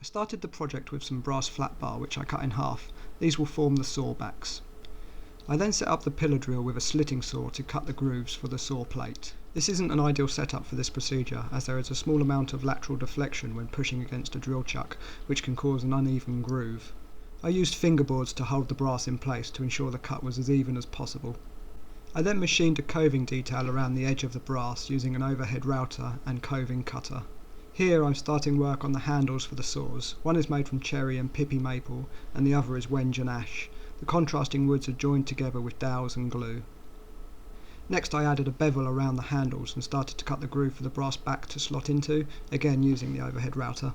I started the project with some brass flat bar which I cut in half. These will form the saw backs. I then set up the pillar drill with a slitting saw to cut the grooves for the saw plate. This isn't an ideal setup for this procedure, as there is a small amount of lateral deflection when pushing against a drill chuck, which can cause an uneven groove. I used fingerboards to hold the brass in place to ensure the cut was as even as possible. I then machined a coving detail around the edge of the brass using an overhead router and coving cutter. Here I'm starting work on the handles for the saws. One is made from cherry and Pippy Maple and the other is Wenge and Ash. The contrasting woods are joined together with dowels and glue. Next I added a bevel around the handles and started to cut the groove for the brass back to slot into, again using the overhead router.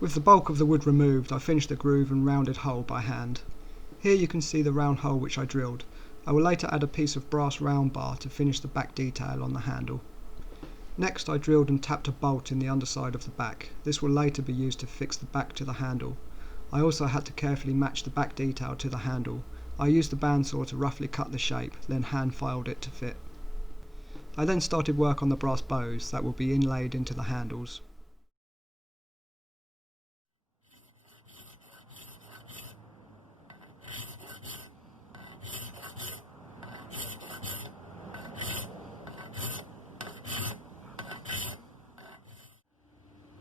With the bulk of the wood removed, I finished the groove and rounded hole by hand. Here you can see the round hole which I drilled. I will later add a piece of brass round bar to finish the back detail on the handle. Next I drilled and tapped a bolt in the underside of the back. This will later be used to fix the back to the handle. I also had to carefully match the back detail to the handle. I used the bandsaw to roughly cut the shape, then hand filed it to fit. I then started work on the brass bows that will be inlaid into the handles.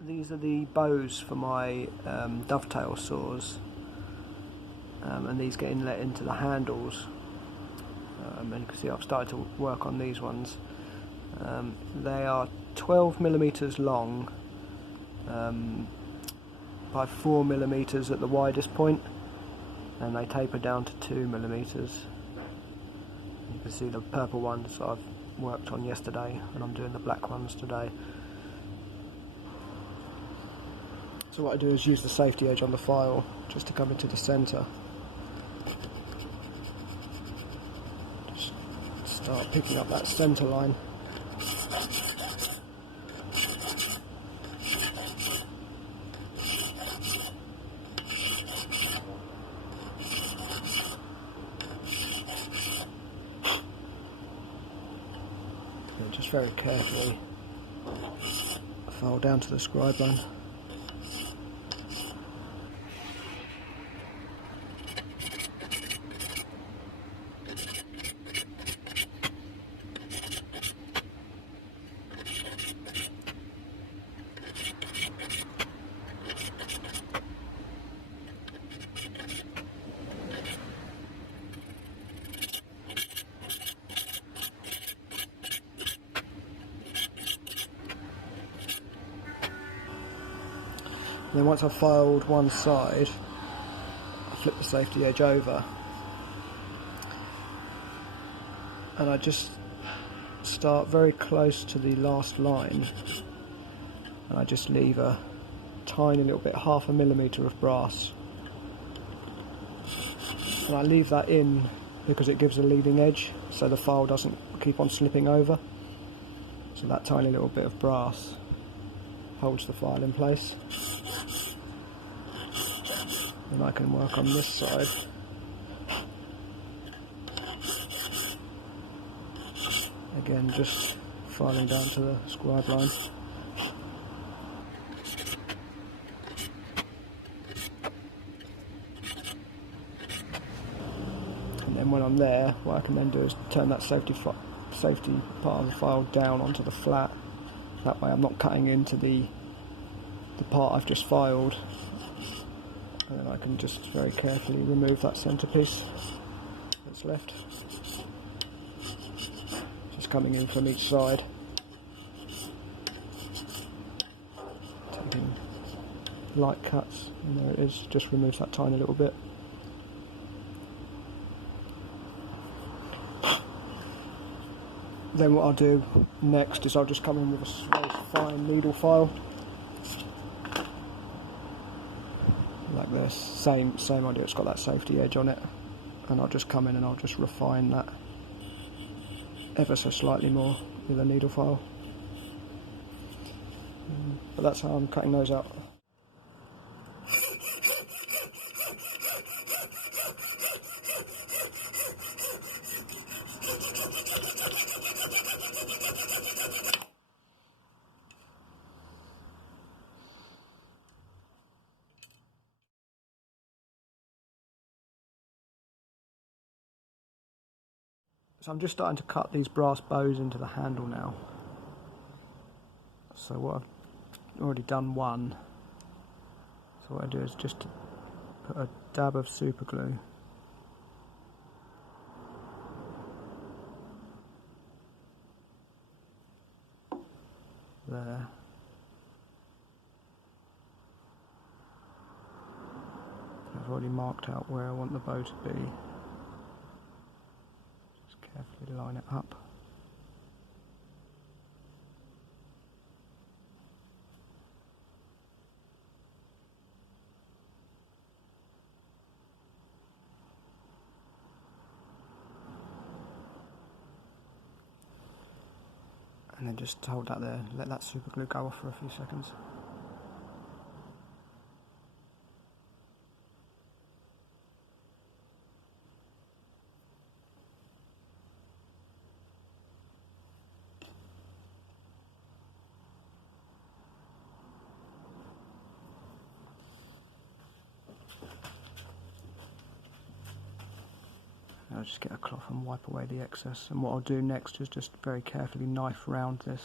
These are the bows for my dovetail saws, and these get inlet into the handles, and you can see I've started to work on these ones. They are 12mm long by 4mm at the widest point, and they taper down to 2mm. You can see the purple ones I've worked on yesterday, and I'm doing the black ones today. So what I do is use the safety edge on the file just to come into the centre. Just start picking up that centre line. And just very carefully file down to the scribe line. And then once I've filed one side, I flip the safety edge over and I just start very close to the last line and I just leave a tiny little bit, 1/2 millimetre of brass, and I leave that in because it gives a leading edge so the file doesn't keep on slipping over. So that tiny little bit of brass holds the file in place. And I can work on this side. Again, just filing down to the scribe line. And then when I'm there, what I can then do is turn that safety part of the file down onto the flat. That way I'm not cutting into the part I've just filed. And then I can just very carefully remove that centrepiece that's left. Just coming in from each side. Taking light cuts, and there it is, just removes that tiny little bit. Then what I'll do next is I'll just come in with a very fine needle file. Like this, same idea, it's got that safety edge on it, and I'll just come in and I'll just refine that ever so slightly more with a needle file. But that's how I'm cutting those out. So I'm just starting to cut these brass bows into the handle now. So what I've already done one. So what I do is just put a dab of super glue there. I've already marked out where I want the bow to be. Just carefully line it up. And then just hold that there, let that super glue go off for a few seconds. I'll just get a cloth and wipe away the excess, and what I'll do next is just very carefully knife round this.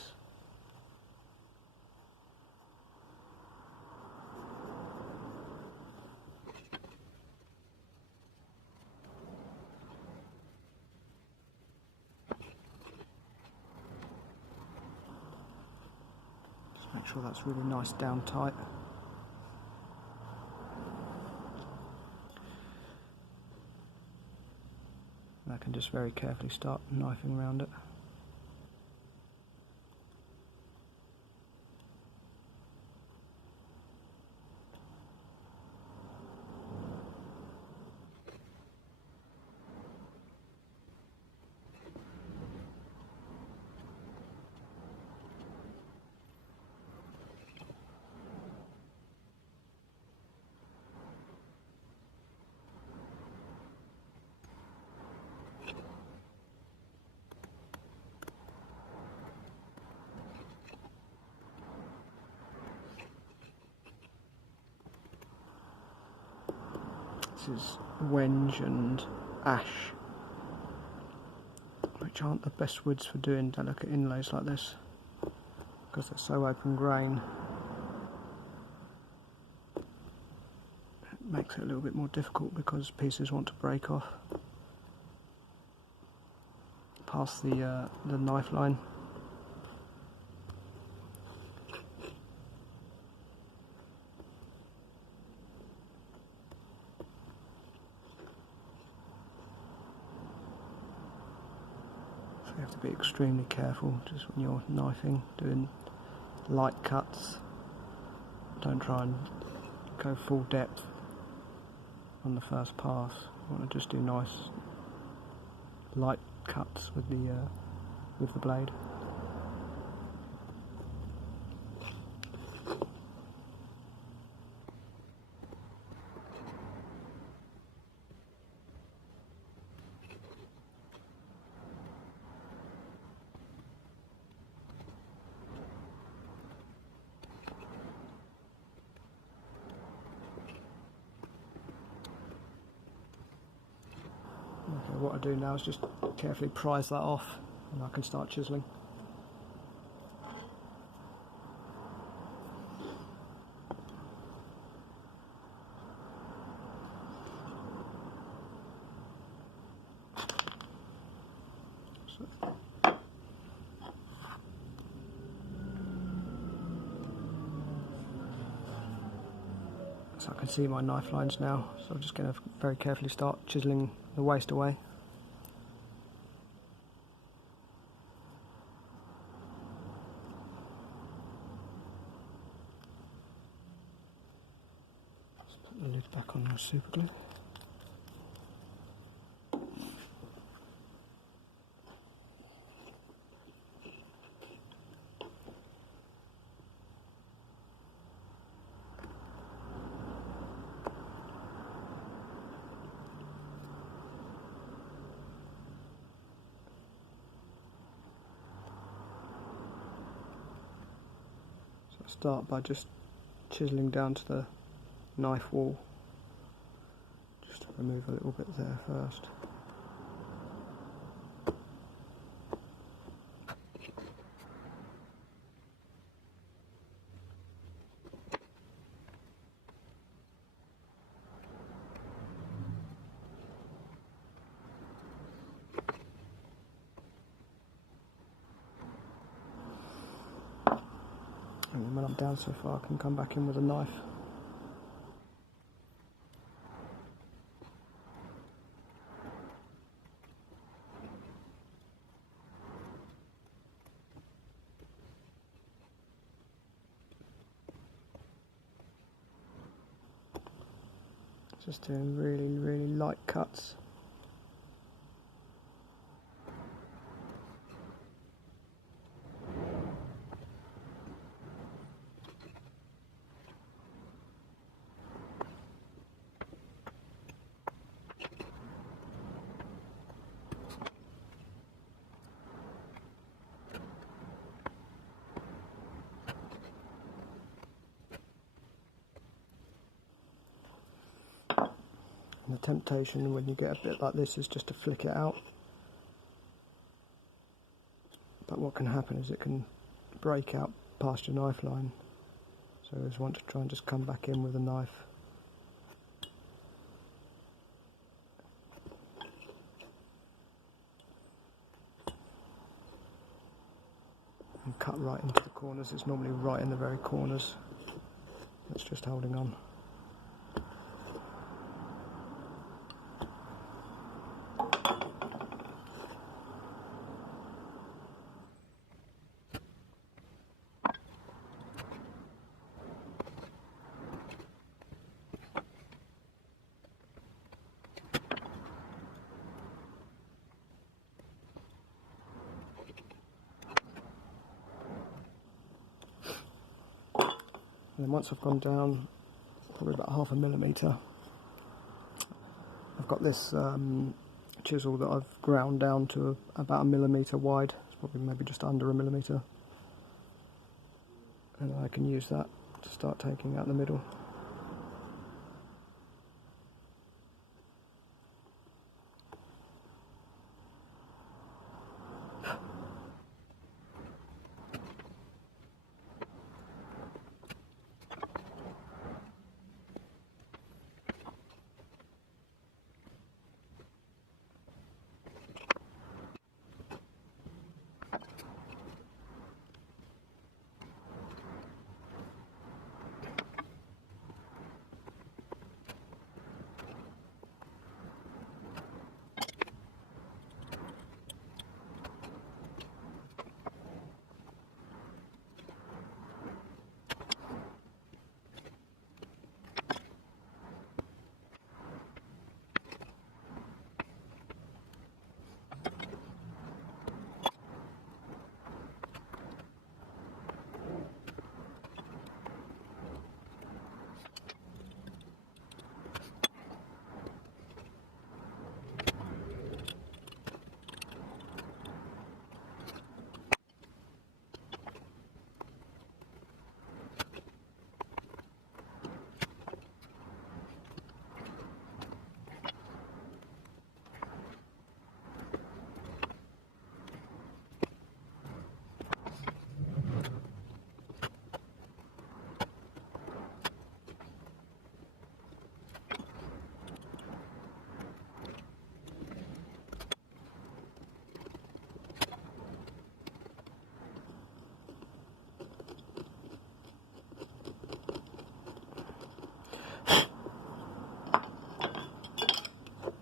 Just make sure that's really nice down tight. I can just very carefully start knifing around it. This is Wenge and Ash, which aren't the best woods for doing delicate inlays like this because they're so open grain. It makes it a little bit more difficult because pieces want to break off past the knife line. You have to be extremely careful just when you're knifing, doing light cuts. Don't try and go full depth on the first pass. You want to just do nice light cuts with the blade. Okay, what I do now is just carefully prise that off and I can start chiselling. So I can see my knife lines now, so I'm just going to very carefully start chiselling the waste away. Just put the lid back on my super glue. Start by just chiselling down to the knife wall, just to remove a little bit there first. I'm down so far I can come back in with a knife. Just doing really light cuts. And the temptation when you get a bit like this is just to flick it out. But what can happen is it can break out past your knife line. So I just want to try and just come back in with a knife. And cut right into the corners. It's normally right in the very corners. It's just holding on. And then once I've gone down probably about 1/2 millimetre, I've got this chisel that I've ground down to about 1 millimetre wide. It's probably maybe just under 1 millimetre. And I can use that to start taking out the middle.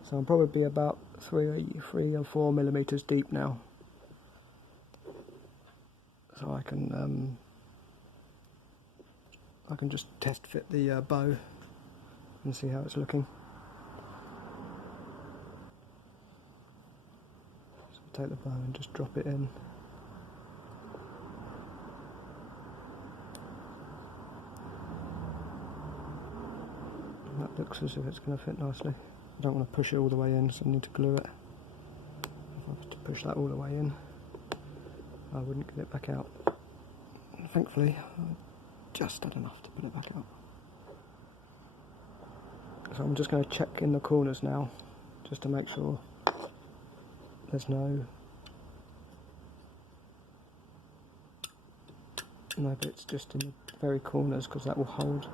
So I'll probably be about 3 or 4 millimetres deep now. So I can just test fit the bow and see how it's looking. So take the bow and just drop it in. And that looks as if it's going to fit nicely. I don't want to push it all the way in, so I need to glue it. If I was to push that all the way in, I wouldn't get it back out. And thankfully, I just had enough to put it back out. So I'm just going to check in the corners now, just to make sure there's no bits just in the very corners, because that will hold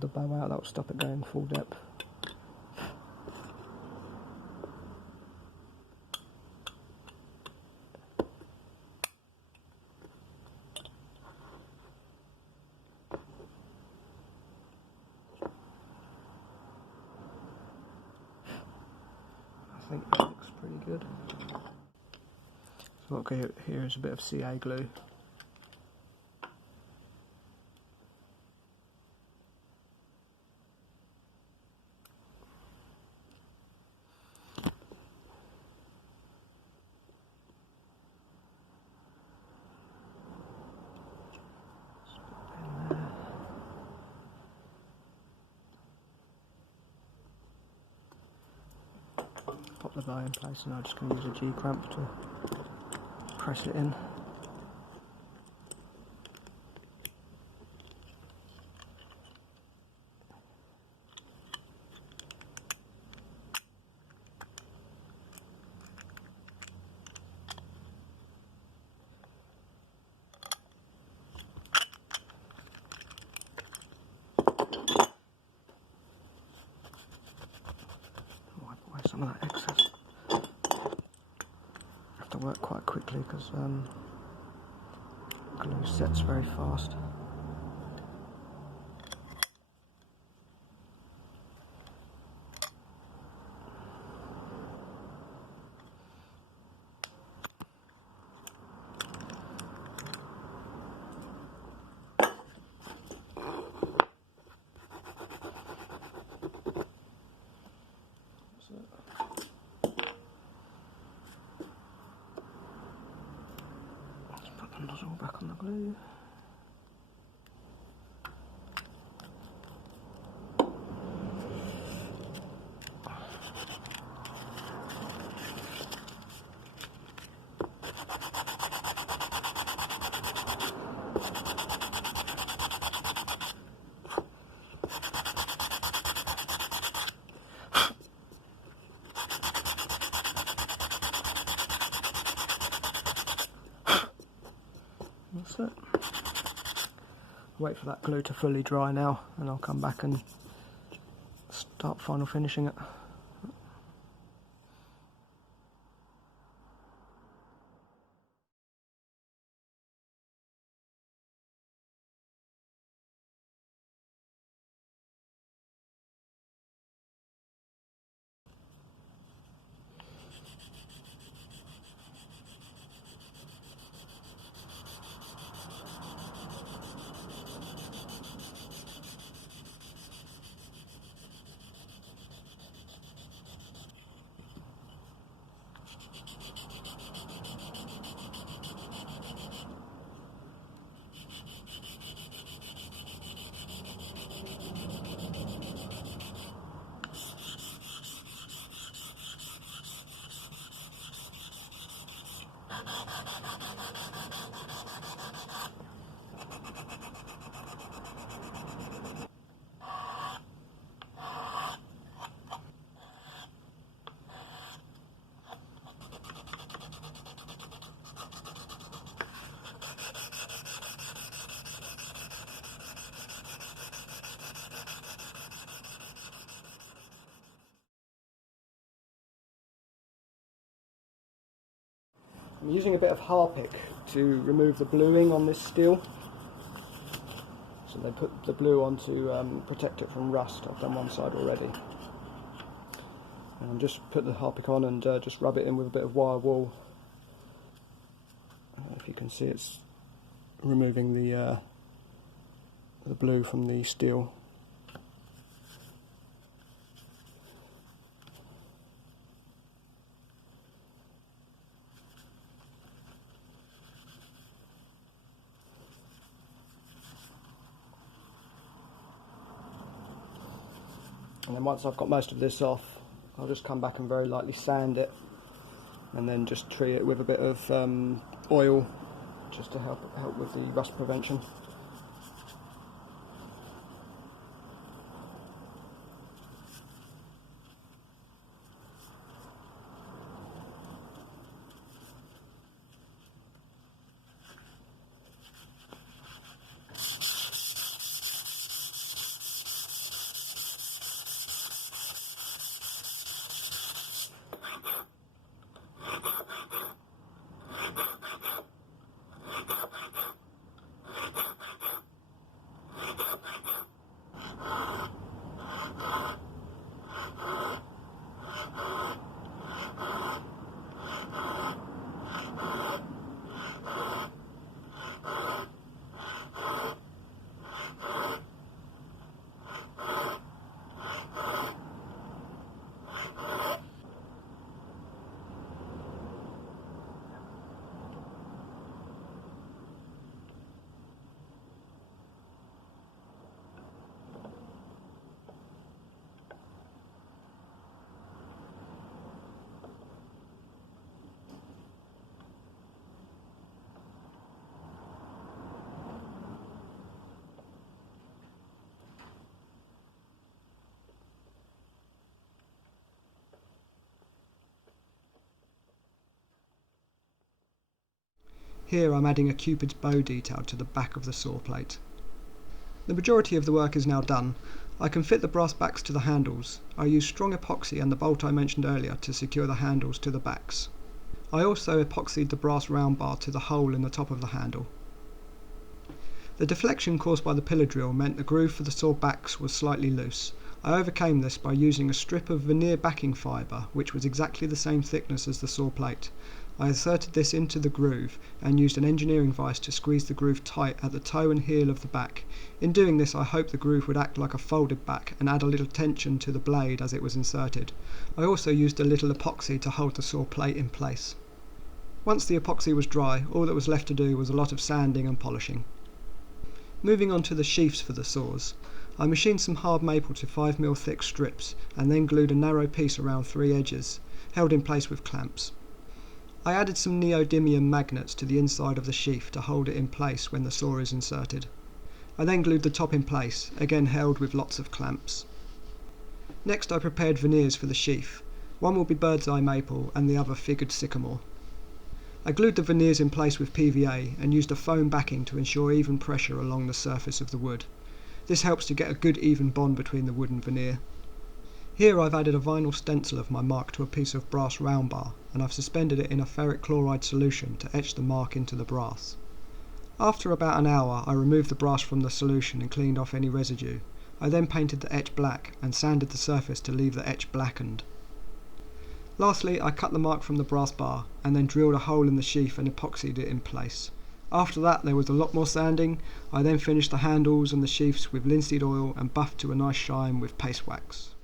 the bow out. That will stop it going full depth. I think that looks pretty good. So what I've got here is a bit of CA glue. Pop the bow in place, and I'm just going to use a G-clamp to press it in. Wipe away some of that excess. Have to work quite quickly because glue sets very fast. Put the nozzle back on the glue. That's it. Wait for that glue to fully dry now, and I'll come back and start final finishing it. I'm using a bit of Harpic to remove the bluing on this steel. So they put the blue on to protect it from rust. I've done one side already. And I'm just put the Harpic on and just rub it in with a bit of wire wool. If you can see, it's removing the blue from the steel. And then once I've got most of this off, I'll just come back and very lightly sand it, and then just treat it with a bit of oil, just to help with the rust prevention. Here I'm adding a Cupid's bow detail to the back of the saw plate. The majority of the work is now done. I can fit the brass backs to the handles. I use strong epoxy and the bolt I mentioned earlier to secure the handles to the backs. I also epoxied the brass round bar to the hole in the top of the handle. The deflection caused by the pillar drill meant the groove for the saw backs was slightly loose. I overcame this by using a strip of veneer backing fibre which was exactly the same thickness as the saw plate. I inserted this into the groove and used an engineering vise to squeeze the groove tight at the toe and heel of the back. In doing this I hoped the groove would act like a folded back and add a little tension to the blade as it was inserted. I also used a little epoxy to hold the saw plate in place. Once the epoxy was dry, all that was left to do was a lot of sanding and polishing. Moving on to the sheaths for the saws. I machined some hard maple to 5mm thick strips and then glued a narrow piece around 3 edges, held in place with clamps. I added some neodymium magnets to the inside of the sheath to hold it in place when the saw is inserted. I then glued the top in place, again held with lots of clamps. Next I prepared veneers for the sheath. One will be bird's eye maple and the other figured sycamore. I glued the veneers in place with PVA and used a foam backing to ensure even pressure along the surface of the wood. This helps to get a good even bond between the wood and veneer. Here I've added a vinyl stencil of my mark to a piece of brass round bar and I've suspended it in a ferric chloride solution to etch the mark into the brass. After about an hour I removed the brass from the solution and cleaned off any residue. I then painted the etch black and sanded the surface to leave the etch blackened. Lastly I cut the mark from the brass bar and then drilled a hole in the sheath and epoxied it in place. After that there was a lot more sanding. I then finished the handles and the sheaths with linseed oil and buffed to a nice shine with paste wax.